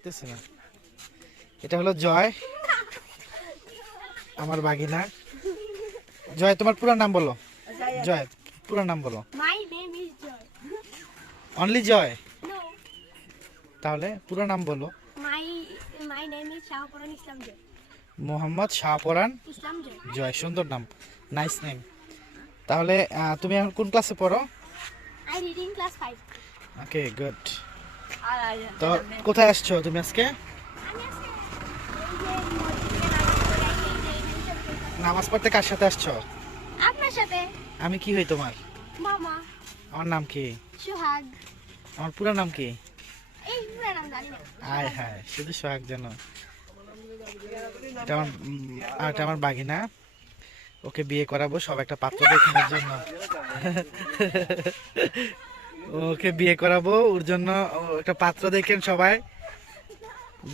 পারতেছি না। এটা হলো জয়, আমার বাগিনা। জয়, তোমার পুরো নাম বলো। জয়, পুরো নাম বলো। My name is Joy. Only Joy? No, তাহলে পুরো নাম বলো। my name is Shahpuran Islam Joy. Mohammad Shahparan Islam Joy. জয়, সুন্দর নাম, নাইস নেম। তাহলে তুমি এখন কোন ক্লাসে পড়ো? I read in class 5. Okay, good. তো কোথায় আসছো তুমি আজকে? আমি আজকে এই যে মসজিদে নামাজ পড়তে কার সাথে আসছো? আপনার সাথে আমি কি হই তোমার? মামা আমার নাম কি? সোহাগ। আমার পুরো নাম কি? এই পুরো নাম জানি না। আয় হায়, শুধু সোহাগ জানো। এটা আমার বাগিনা, ওকে বিয়ে করাবো সব একটা পাত্র দেখানোর জন্য। ওকে বিয়ে করাবো, ওর জন্য একটা পাত্র দেখেন সবাই,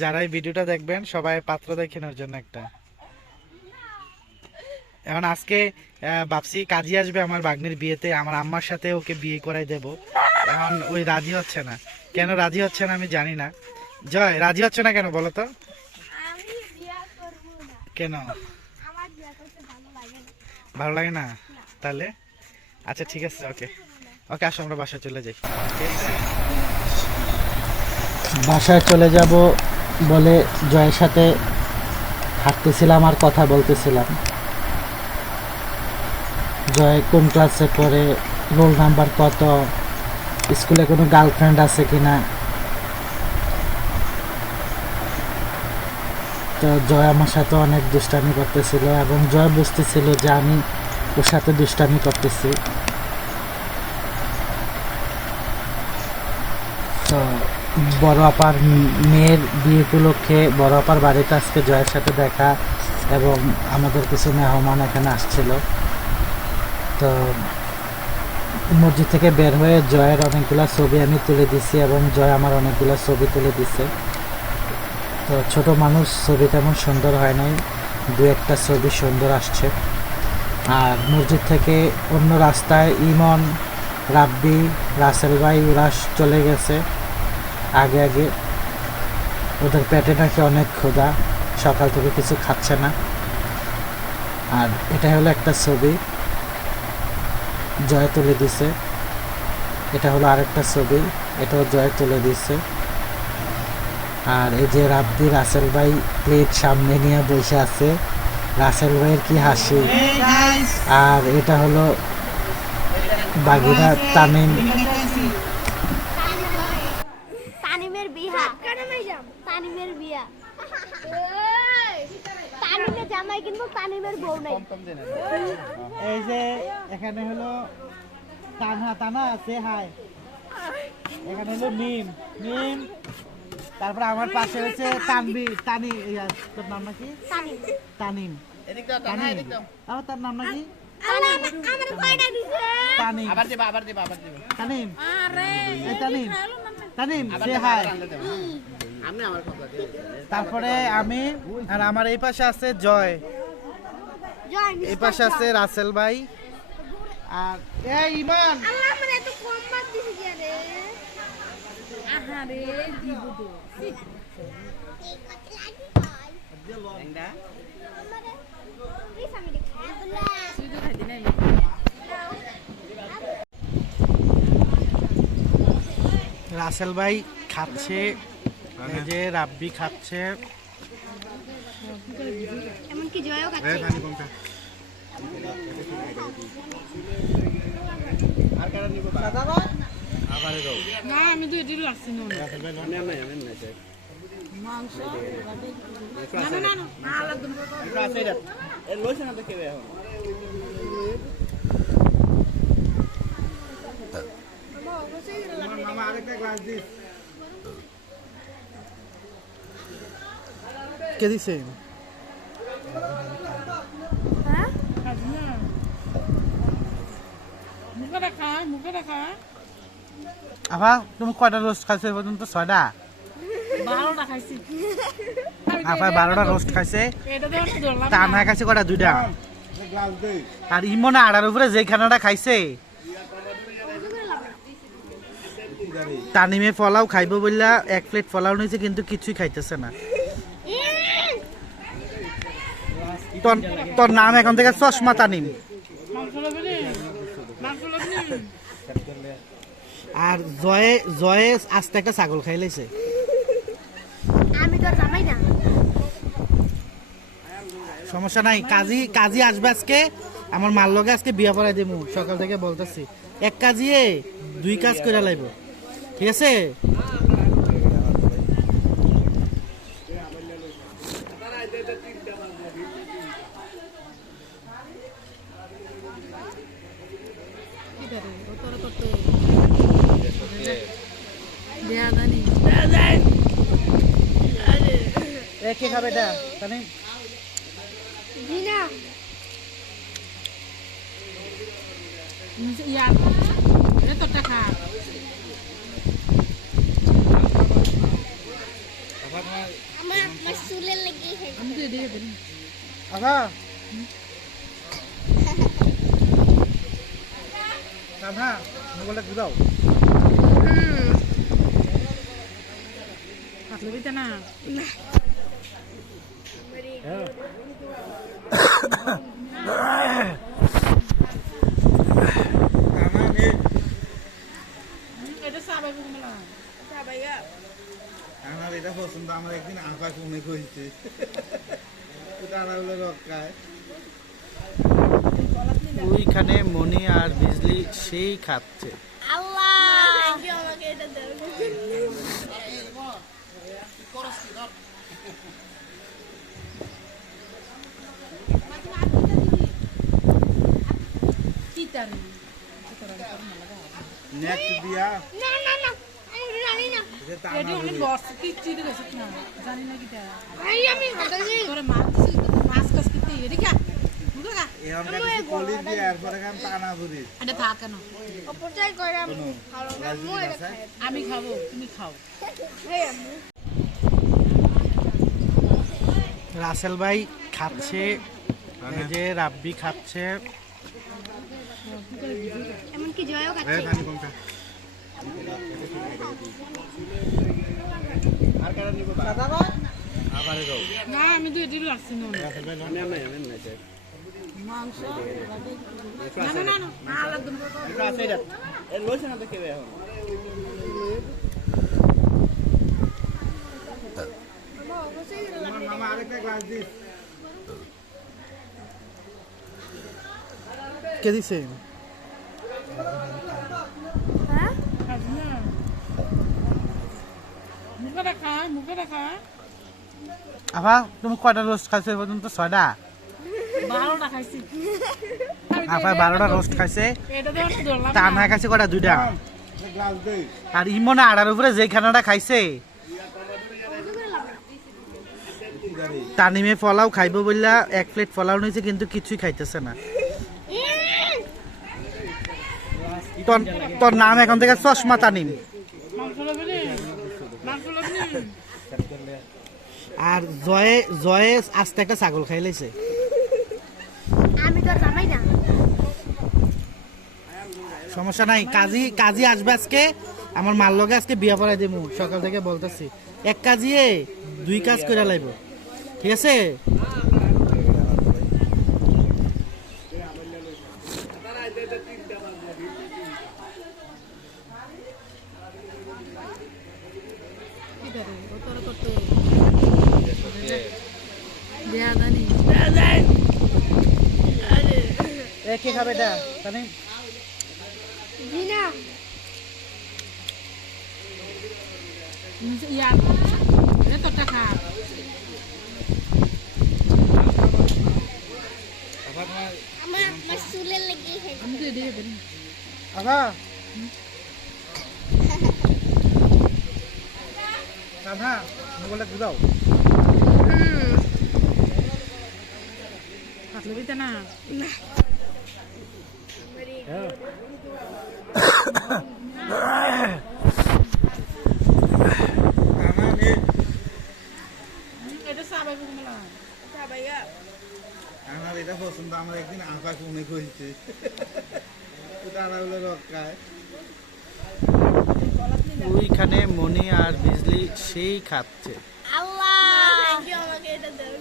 যারা এই ভিডিওটা দেখবেন সবাই পাত্র দেখেন ওর জন্য একটা। এখন আজকে ভাবছি কাজী আসবে আমার বাগনির বিয়েতে, আমার আম্মার সাথে ওকে বিয়ে করাই দেব। এখন ওই রাজি হচ্ছে না, কেন রাজি হচ্ছে না আমি জানি না। জয়, রাজি হচ্ছে না কেন বলো তো? আমি বিয়ে করব না। কেন? আমার বিয়ে করতে ভালো লাগে না। ভালো লাগে না? তাহলে আচ্ছা ঠিক আছে, ওকে ওকে, আসো আমরা বাসায় চলে যাই। বাসায় চলে যাব বলে জয়ের সাথে হাঁটতেছিলাম আর কথা বলতেছিলাম। জয় কোন ক্লাসে পড়ে, রোল নাম্বার কত, স্কুলে কোনো গার্লফ্রেন্ড আছে কিনা। তো জয় আমার সাথে অনেক দুষ্টামি করতেছিল এবং জয় বুঝতেছিল যে আমি ওর সাথে দুষ্টামি করতেছি। তো বড় আপার মেয়ের বিয়ে উপলক্ষে বড় আপার বাড়িতে আজকে জয়ের সাথে দেখা, এবং আমাদের কিছু মেহমান এখানে আসছিল। তো মসজিদ থেকে বের হয়ে জয়ের অনেকগুলো ছবি আমি তুলে দিছি এবং জয় আমার অনেকগুলো ছবি তুলে দিছে। তো ছোট মানুষ, ছবি তেমন সুন্দর হয় নাই, দু একটা ছবি সুন্দর আসছে। আর মসজিদ থেকে অন্য রাস্তায় ইমন, রাব্বি, রাসেল ভাই ওরা চলে গেছে আগে আগে। ওদের পেটে নাকি অনেক ক্ষুধা, সকাল থেকে কিছু খাচ্ছে না। আর এটা হলো একটা ছবি জয় তুলে দিছে, এটা হলো আরেকটা ছবি, এটাও জয় তুলে দিছে। আর এই যে রাব্বি, রাসেল ভাই প্লেট সামনে নিয়ে বসে আছে, রাসেল ভাইয়ের কি হাসি। আর এটা হলো বাগিরা তামিম। তানিমের বিয়া। তানিমের বিয়া। তানিমের জামাই কিন্তু তানিমের বউ নাই। এই যে এখানে হলো তানহা, তানা আছে হাই, এখানে হলো মিম, মিম। তারপর আমার পাশে হচ্ছে তানবি, তানি, তোর নাম নাকি? তানিম। তানিম। তানিম, আবার তার নাম নাকি? আমার কয়টা দিছে? তানিম। আবার দিবা। তানিম, এই তানিম, তানিম সে হাই। আমি আমার কথা দিয়ে তারপরে আমি, আর আমার এই পাশে আছে জয়, জয় এই পাশে আছে রাসেল ভাই, আর এই ইমান। আল্লাহ আমার এত কম মার দিছে কি রে? আহারে দিব তো। এঙ্গা শুধু খাইতে নাই। রাসেল ভাই খাচ্ছে, এই যে রাব্বি খাচ্ছে। এমনকি জয়ও খাচ্ছে। আর কারা নিব বা আবারে দাও না আমি তো এটি লাগছি না আমি না চাই মাংস না না না আলাদা এটা আছে এটা এর লইছ না তো কেবে এখন মামা আরেকটা গ্লাস দিস কে দিছে? হ্যাঁ? মুখে দেখা আভা তুমি কয়টা রোস্ট খাইছো এই পর্যন্ত? 6টা। 12টা খাইছি আভা 12টা রোস্ট খাইছে, এটা তো ধরলাম তানা খাইছে কয়টা? 2টা। গ্লাস দে আর ইমনে আড়ার উপরে যেই খানাটা খাইছে, তানিমে ফলাও খাইব বললা 1 প্লেট ফলাও নিয়েছে কিন্তু কিছুই খাইতেছে না। তোর তোর নাম এখন থেকে চশমা তানিম। মাংস লাগবে নি? মাংস লাগবে নি? আর জয়ে জয়ে আস্তে একটা ছাগল খাই লাইছে। আমি তো আর জামাই না। সমস্যা নাই, কাজী কাজী আসবে আজকে, আমার মার লগে আজকে বিয়া পড়াই দেবো। সকাল থেকে বলতেছি 1 কাজিয়ে 2 কাজ করে লাইব, ঠিক আছে? কি করে? ও তোর করতে দেয়া জানি। কে খাবে এটা তানিম? জি না। ইয়া এটা তোরটা খা। আমার চুলের লেগে আমি তো এদিকে বেরি। আগা কাঁধা মোবাইলটা ঘুরাও। হাত লবিতে না। এটা সাবাই বুমলা। আমার এটা পছন্দ, আমার একদিন আঁকা কমে কইছে তারা হলো রক্ষায়। ওইখানে মনি আর বিজলি সেই খাচ্ছে। আল্লাহ আমাকে এটা দাও। কি তার? নেক্সট দিয়া না না না আমি জানি না। এটা তা এটি অনেক বস কি চিড়ে গেছে না জানি না কিটা। ভাই আমি হাতে দিই। তোরে মাছ দিছিস তো মাছ কাছ কিতে এদিকে খা। মুখে খা। এখানকার কিছু কলি দিয়ে এরপরে খান টানা ধরি এটা খা কেন? অপচয় করে আমি কোনো ভালো না। রাজনীতি মই আছে? আমি খাবো তুমি খাও। ভাই আমি রাসেল ভাই খাচ্ছে, এই যে রাব্বি খাচ্ছে। এমনকি জয়ও এই খাচ্ছে। ধানি কোনটা আর কারা নিব দাদা আবারে দাও না আমি তো এটি লাগছি না। রাসেল ভাই নাম নাই আমি নাই চাই মাংস না না না না আলাদা এটা আছে এটা এ লইছে না দেখে এখন মামা অবশ্যই তোমার মামা আরেকটা গ্লাস দিস। কে দিছে? হ্যাঁ খাবি না। মুখে রাখা মুখে রাখা। আভা তুমি কয়টা রোস্ট খাইছো এ পর্যন্ত? 6টা। 12টা খাইছি। আভা 12টা রোস্ট খাইছে। এটা তো অনেক ধরলাম তা না খাইছে কয়টা? 2টা। গ্লাস দে আর ইমনে আড়ার উপরে যেই খানাটা খাইছে, তানিমে ফলাও খাইব বললা 1 প্লেট ফলাও নিয়েছে কিন্তু কিছুই খাইতেছে না। তোর তোর নাম এখন থেকে চশমা তানিম। মাংস লাগবে নি? মাংস লাগবে নি? আর জয়ে জয়ে আস্তে একটা ছাগল খাই লাইছে। আমি তো আর জামাই না। সমস্যা নাই, কাজী কাজী আসবে আজকে, আমার মার লগে আজকে বিয়া পড়াই দেবো। সকাল থেকে বলতেছি 1 কাজিয়ে 2 কাজ করে লাইব, ঠিক আছে? কি করে? ও তোর করতে দেয়া জানি। কে খাবে এটা তানিম? জি না। ইয়া এটা তোরটা খা। আবার তোমার আমার চুলের লেগে আমি তো এদিকে বেরি। আগা কাঁধা মোবাইলটা ঘুরাও। হাত লবিতে না। আমার এই এটা সাবাই বুমলা। আমার এটা পছন্দ, আমার একদিন আঁকা কমে কইছে তারা হলো রক্ষায়। ওইখানে মনি আর বিজলি সেই খাচ্ছে। আল্লাহ আমাকে এটা দেন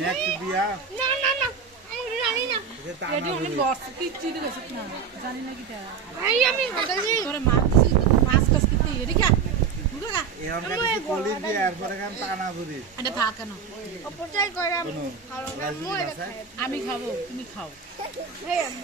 নেক্সট দিয়া না না না আমি জানি না যে তা এটি অনেক বর্ষ কিচ্ছু দিকে না জানি না কিটা ভাই আমি বদলি তোরে মাছ দিছি মাছ কাছ কিতে এরি খা মুগা খা এখন কাছে পলি দিয়ে এরপরে কাম টানা ধরি এটা থাক কেন অপচয় করে আমি কোনো ভালো না রাজনীতি মই আছে? আমি খাবো তুমি খাও হে আমি